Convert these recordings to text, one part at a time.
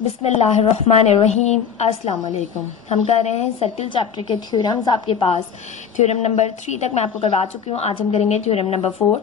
बिस्मिल्लाहिर्रहमानिर्रहीम। अस्सलाम वालेकुम। हम कर रहे हैं सर्किल चैप्टर के थ्योरम्स। आपके पास थ्योरम नंबर 3 तक मैं आपको करवा चुकी हूँ। आज हम करेंगे थ्योरम नंबर 4।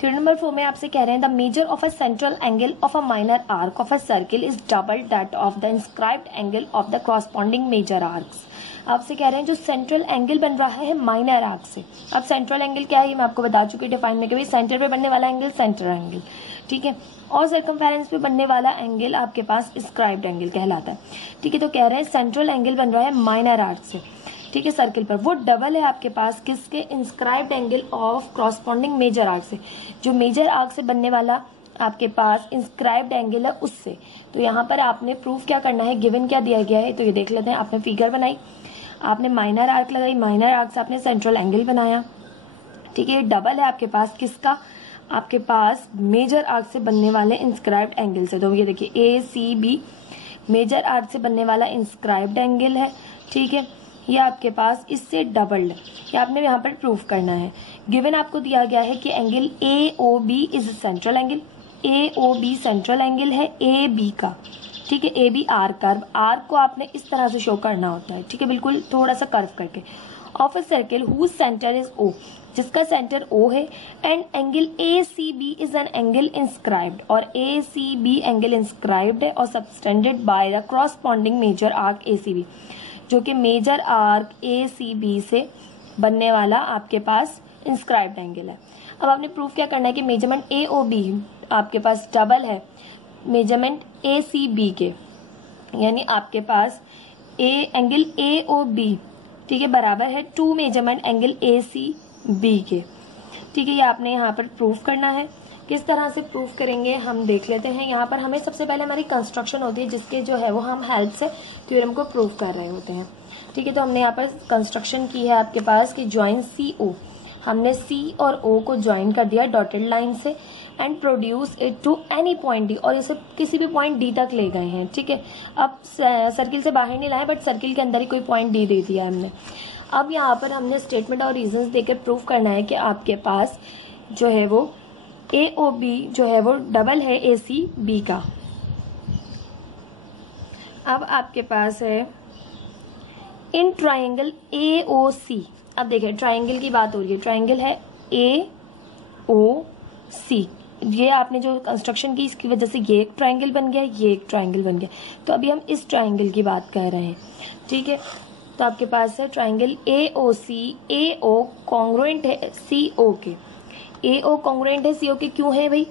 थ्योरम नंबर 4 में आपसे कह रहे हैं the major of a central angle of a minor arc of a circle is double that of the inscribed angle of the corresponding major arcs. आपसे कह रहे हैं जो सेंट्रल एंगल बन रहा है माइनर आर्क से। अब सेंट्रल एंगल क्या है ये मैं आपको बता चुकी हूँ डिफाइन में कि भाई सेंटर पे बनने वाला एंगल सेंटर एंगल, ठीक है, और सर्कमफेरेंस पे बनने वाला एंगल आपके पास इंस्क्राइब्ड एंगल कहलाता है। ठीक है, तो कह रहे हैं सेंट्रल एंगल बन रहा है माइनर आर्क से, ठीक है, सर्किल पर। वो डबल है आपके पास किसके? Inscribed angle of corresponding major arc से। जो मेजर आर्क से बनने वाला आपके पास इंस्क्राइब्ड एंगल है उससे। तो यहाँ पर आपने प्रूफ क्या करना है, गिवन क्या दिया गया है तो ये देख लेते हैं। आपने फिगर बनाई, आपने माइनर आर्क लगाई, माइनर आर्क से आपने सेंट्रल एंगल बनाया, ठीक है। डबल है आपके पास किसका? आपके पास मेजर आर्क से बनने वाले इंस्क्राइब्ड एंगल से। तो ये देखिए ए सी बी मेजर आर्क से बनने वाला इंस्क्राइब्ड एंगल है, ठीक है। ये आपके पास इससे डबल्ड है, ये आपने यहाँ पर प्रूफ करना है। गिवन आपको दिया गया है कि angle A O B is central angle. A O B central angle है ए बी का, ठीक है। A B arc curve, arc को आपने इस तरह से शो करना होता है, ठीक है, बिल्कुल थोड़ा सा कर्व करके। Of a circle whose centre is O, जिसका सेंटर ओ है, and angle A C B is an angle inscribed, और A C B angle inscribed है और subtended by the corresponding major arc A C B, जो कि major arc A C B से बनने वाला आपके पास इंस्क्राइब्ड एंगल है। अब आपने प्रूफ क्या करना है कि मेजरमेंट ए ओ बी आपके पास डबल है मेजरमेंट ए सी बी के, यानी आपके पास एंगल ए ओ बी, ठीक है, बराबर है two measurement angle A C B के, ठीक है। ये आपने यहाँ पर प्रूफ करना है। किस तरह से प्रूफ करेंगे हम देख लेते हैं। यहाँ पर हमें सबसे पहले हमारी कंस्ट्रक्शन होती है जिसके जो है वो हम हेल्प से थ्योरम को प्रूफ कर रहे होते हैं, ठीक है। तो हमने यहाँ पर कंस्ट्रक्शन की है आपके पास कि ज्वाइन सी ओ, हमने सी और ओ को ज्वाइन कर दिया डॉटेड लाइन से, and produce it to any point D, और इसे किसी भी पॉइंट डी तक ले गए हैं, ठीक है। अब सर्किल से बाहर नहीं लाए बट सर्किल के अंदर ही कोई पॉइंट डी दे दिया हमने। अब यहाँ पर हमने स्टेटमेंट और रीजंस देकर प्रूफ करना है कि आपके पास जो है वो ए ओ बी जो है वो डबल है ए सी बी का। अब आपके पास है इन ट्राइंगल ए ओ सी। अब देखिए ट्राइंगल की बात हो रही है, ट्राइंगल है ए ओ सी। ये आपने जो कंस्ट्रक्शन की इसकी वजह से ये एक ट्राइंगल बन गया, ये एक ट्राइंगल बन गया। तो अभी हम इस ट्राइंगल की बात कर रहे हैं, ठीक है। तो आपके पास है triangle A O C, A O congruent है सी ओ के। ए ओ कॉन्ग्रुएंट है सी ओ के, क्यों है भाई?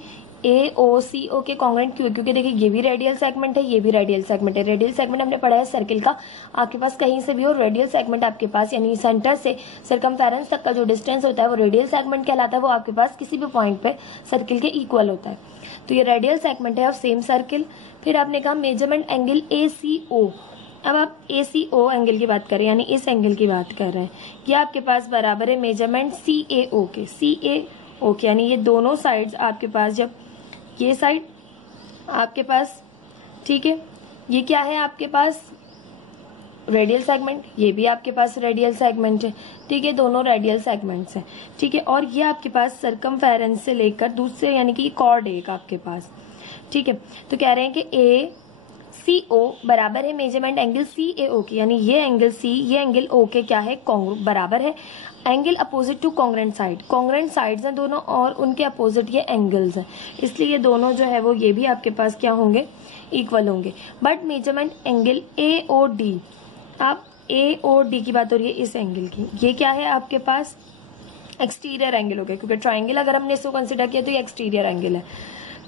ए ओ सी ओ के कॉन्ग्रुएंट क्यों है? क्योंकि देखिए ये भी रेडियल सेगमेंट है, ये भी रेडियल सेगमेंट है। रेडियल सेगमेंट हमने पढ़ा है सर्किल का, आपके पास कहीं से भी हो रेडियल सेगमेंट आपके पास, यानी सेंटर से सर्कमफेरेंस तक का जो डिस्टेंस होता है वो रेडियल सेगमेंट कहलाता है। वो आपके पास किसी भी पॉइंट पे सर्किल के इक्वल होता है। तो ये रेडियल सेगमेंट है ऑफ सेम सर्किल। फिर आपने कहा measurement angle A C O. अब आप ए सी ओ एंगल की बात कर रहे हैं, यानी इस एंगल की बात कर रहे हैं। ये आपके पास बराबर है मेजरमेंट सी ए ओ के। सी ए ओ के यानी ये दोनों साइड्स आपके पास, जब ये साइड आपके पास, ठीक है, ये क्या है आपके पास? Radial segment. ये भी आपके पास रेडियल सेगमेंट है, ठीक है, दोनों रेडियल सेगमेंट्स हैं, ठीक है। और ये आपके पास सर्कमफेरेंस से लेकर दूसरे यानी कि कॉर्ड एक आपके पास, ठीक है। तो कह रहे हैं कि ए सी ओ बराबर है मेजरमेंट एंगल सी ए ओ की, यानी ये एंगल सी, ये एंगल ओ के क्या है? बराबर है angle opposite to congruent side. Congruent sides हैं दोनों और उनके अपोजिट ये एंगल्स हैं, इसलिए ये दोनों जो है वो ये भी आपके पास क्या होंगे? इक्वल होंगे। But measurement angle A O D, आप ए ओ डी की बात हो रही है इस एंगल की, ये क्या है आपके पास? एक्सटीरियर एंगल हो गया, क्योंकि ट्राइंगल अगर हमने इसको कंसिडर किया तो ये एक्सटीरियर एंगल है,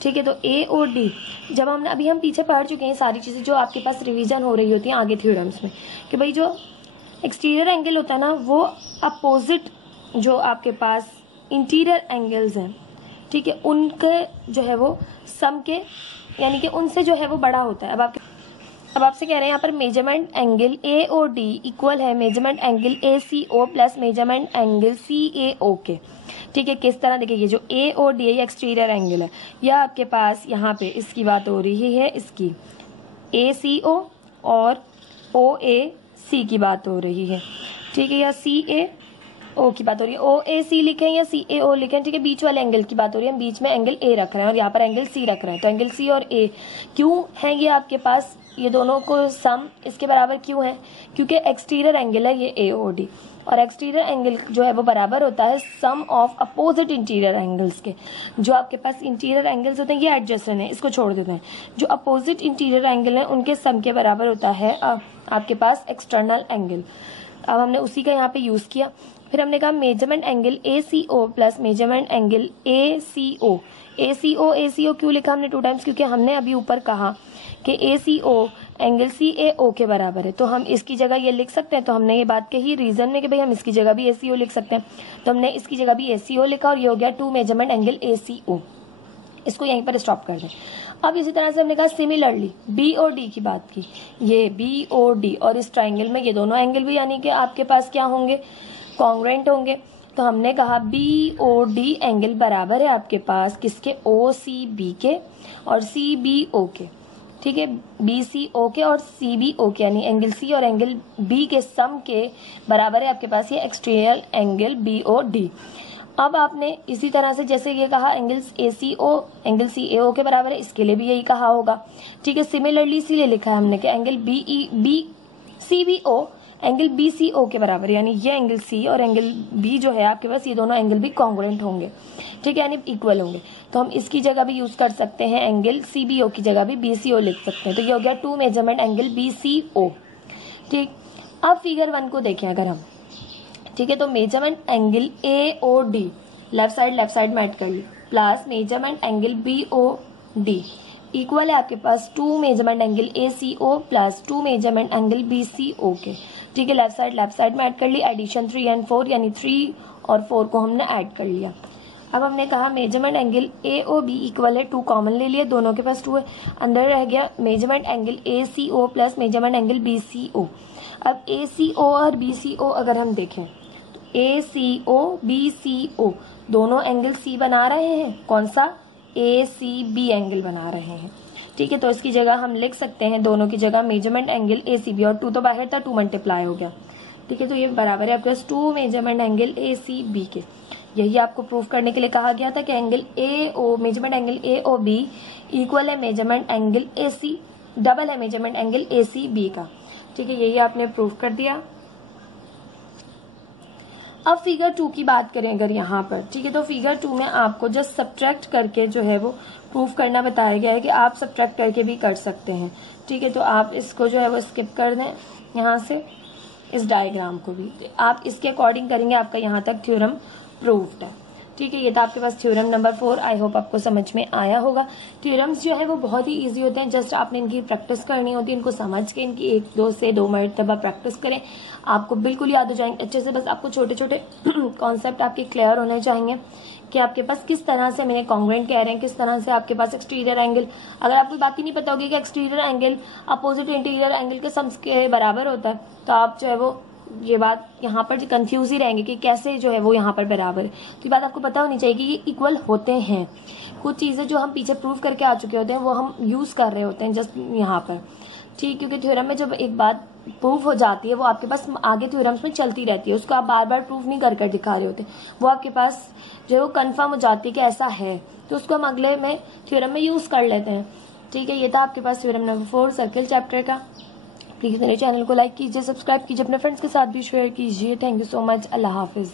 ठीक है। तो ए ओ डी जब हम पीछे पढ़ चुके हैं सारी चीजें जो आपके पास रिवीजन हो रही होती हैं आगे थ्योरम्स में, कि भाई जो एक्सटीरियर एंगल होता है ना वो अपोजिट जो आपके पास इंटीरियर एंगल्स हैं, ठीक है, उनके जो है वो सम के, यानी कि उनसे जो है वो बड़ा होता है। अब आपसे कह रहे हैं यहाँ पर measurement angle A O D equal है measurement angle A C O plus measurement angle C A O के, ठीक है। किस तरह? देखिए ये जो ए ओ डी है एक्सटीरियर एंगल है, यह आपके पास यहाँ पे इसकी बात हो रही है, इसकी ए सी ओ और ओ ए सी की बात हो रही है, ठीक है, या सी ए ओ की बात हो रही है, ओ ए सी लिखें या सी ए ओ लिखें, ठीक है, बीच वाले एंगल की बात हो रही है, हम बीच में एंगल ए रख रहे हैं और यहाँ पर एंगल सी रख रहे हैं। तो एंगल सी और ए क्यों है ये आपके पास, ये दोनों को सम इसके बराबर क्यों है, क्योंकि एक्सटीरियर एंगल है ये ए ओ डी, और एक्सटीरियर एंगल जो है वो बराबर होता है सम ऑफ अपोजिट इंटीरियर एंगल्स के। जो आपके पास इंटीरियर एंगल्स होते हैं ये एडजेसेंट है, इसको छोड़ देते हैं, जो अपोजिट इंटीरियर एंगल है उनके सम के बराबर होता है आपके पास एक्सटर्नल एंगल। अब हमने उसी का यहाँ पे यूज किया। फिर हमने कहा measurement angle A C O plus measurement angle A C O. A C O क्यों लिखा हमने 2 टाइम्स, क्योंकि हमने अभी ऊपर कहा कि ए C O angle C A O के बराबर है, तो हम इसकी जगह ये लिख सकते हैं। तो हमने ये बात कही रीजन में कि भाई हम इसकी जगह भी ए सी ओ लिख सकते हैं, तो हमने इसकी जगह भी ए सी ओ लिखा और ये हो गया 2 मेजरमेंट एंगल ए सी ओ। इसको यहीं पर स्टॉप कर दें। अब इसी तरह से हमने कहा सिमिलरली बी और डी की बात की, ये बी और डी और इस ट्राइंगल में ये दोनों एंगल भी यानी कि आपके पास क्या होंगे, कॉन्ग्रुएंट होंगे। तो हमने कहा बी ओ डी एंगल बराबर है आपके पास किसके, ओ सी बी के और सी बी ओ के, ठीक है, बी सी ओ के और सी बी ओ के, यानी एंगल सी और एंगल बी के सम के बराबर है आपके पास ये exterior angle B O D. अब आपने इसी तरह से जैसे ये कहा angle A C O angle C A O के बराबर है, इसके लिए भी यही कहा होगा, ठीक है। सिमिलरली इसीलिए लिखा है हमने कि angle B C B O angle B C O के बराबर है, यानी ये एंगल सी और एंगल बी जो है आपके पास ये दोनों एंगल भी कॉन्ग्रुएंट होंगे, ठीक है, यानी इक्वल होंगे। तो हम इसकी जगह भी यूज कर सकते हैं, एंगल सी बी ओ की जगह भी बी सी ओ लिख सकते हैं। तो ये हो गया 2 मेजरमेंट एंगल बी सी ओ, ठीक। अब फिगर 1 को देखें अगर हम, ठीक है, तो measurement angle A O D left side में ऐड कर ली plus measurement angle B O D equal है आपके पास 2 measurement angle A C O plus 2 measurement angle B C O के, ठीक है। लेफ्ट साइड में ऐड कर ली, एडिशन 3 और 4 यानी 3 और 4 को हमने ऐड कर लिया। अब हमने कहा measurement angle A O B equal है 2 कॉमन ले लिया, दोनों के पास 2 है, अंदर रह गया measurement angle A C O plus measurement angle B C O. अब ए सी ओ और बी सी ओ अगर हम देखें तो ए सी ओ बी सी ओ दोनों एंगल सी बना रहे हैं, कौन सा, ए सी बी एंगल बना रहे हैं, ठीक है। तो इसकी जगह हम लिख सकते हैं दोनों की जगह measurement angle A C B, और 2 तो बाहर था 2 मल्टीप्लाई हो गया, ठीक है। तो ये बराबर है आपके पास 2 measurement angle A C B के। यही आपको प्रूफ करने के लिए कहा गया था कि angle A O measurement angle A O B equal है measurement angle A C, double है measurement angle A C B का, ठीक है। यही आपने प्रूफ कर दिया। अब फिगर 2 की बात करें अगर यहाँ पर, ठीक है, तो फिगर 2 में आपको जस्ट सब्ट्रैक्ट करके जो है वो प्रूफ करना बताया गया है कि आप सब्ट्रैक्ट करके भी कर सकते हैं, ठीक है। तो आप इसको जो है वो स्किप कर दें यहाँ से, इस डायग्राम को भी आप इसके अकॉर्डिंग करेंगे, आपका यहाँ तक थ्योरम प्रूव्ड है, ठीक है। ये था आपके पास थ्योरम नंबर 4। आई होप आपको समझ में आया होगा। थ्योरम्स जो है वो बहुत ही इजी होते हैं, जस्ट आपने इनकी प्रैक्टिस करनी होती है, इनको समझ के इनकी 1-2 से 2 मरतबा प्रैक्टिस करें, आपको बिल्कुल याद हो जाएंगे अच्छे से। बस आपको छोटे छोटे कॉन्सेप्ट आपके क्लियर होने चाहिए कि आपके पास किस तरह से मैंने कॉन्ग्रुएंट कह रहे हैं, किस तरह से आपके पास एक्सटीरियर एंगल, अगर आपको बात ही नहीं पता होगी कि exterior angle opposite interior angle के सम्स के बराबर होता है, तो आप जो है वो ये बात यहाँ पर कंफ्यूज ही रहेंगे कि कैसे जो है वो यहाँ पर बराबर है। तो ये बात आपको पता होनी चाहिए कि ये इक्वल होते हैं। कुछ चीजें जो हम पीछे प्रूव करके आ चुके होते हैं वो हम यूज कर रहे होते हैं जस्ट यहाँ पर, ठीक, क्योंकि थ्योरम में जब एक बात प्रूव हो जाती है वो आपके पास आगे थ्योरम्स में चलती रहती है, उसको आप बार बार प्रूव नहीं कर दिखा रहे होते, वो आपके पास जो है वो कन्फर्म हो जाती है कि ऐसा है, तो उसको हम अगले में थ्योरम में यूज कर लेते हैं, ठीक है। ये था आपके पास थ्योरम नंबर 4 सर्किल चैप्टर का। प्लीज मेरे चैनल को लाइक कीजिए, सब्सक्राइब कीजिए, अपने फ्रेंड्स के साथ भी शेयर कीजिए। Thank you so much. Allah Hafiz.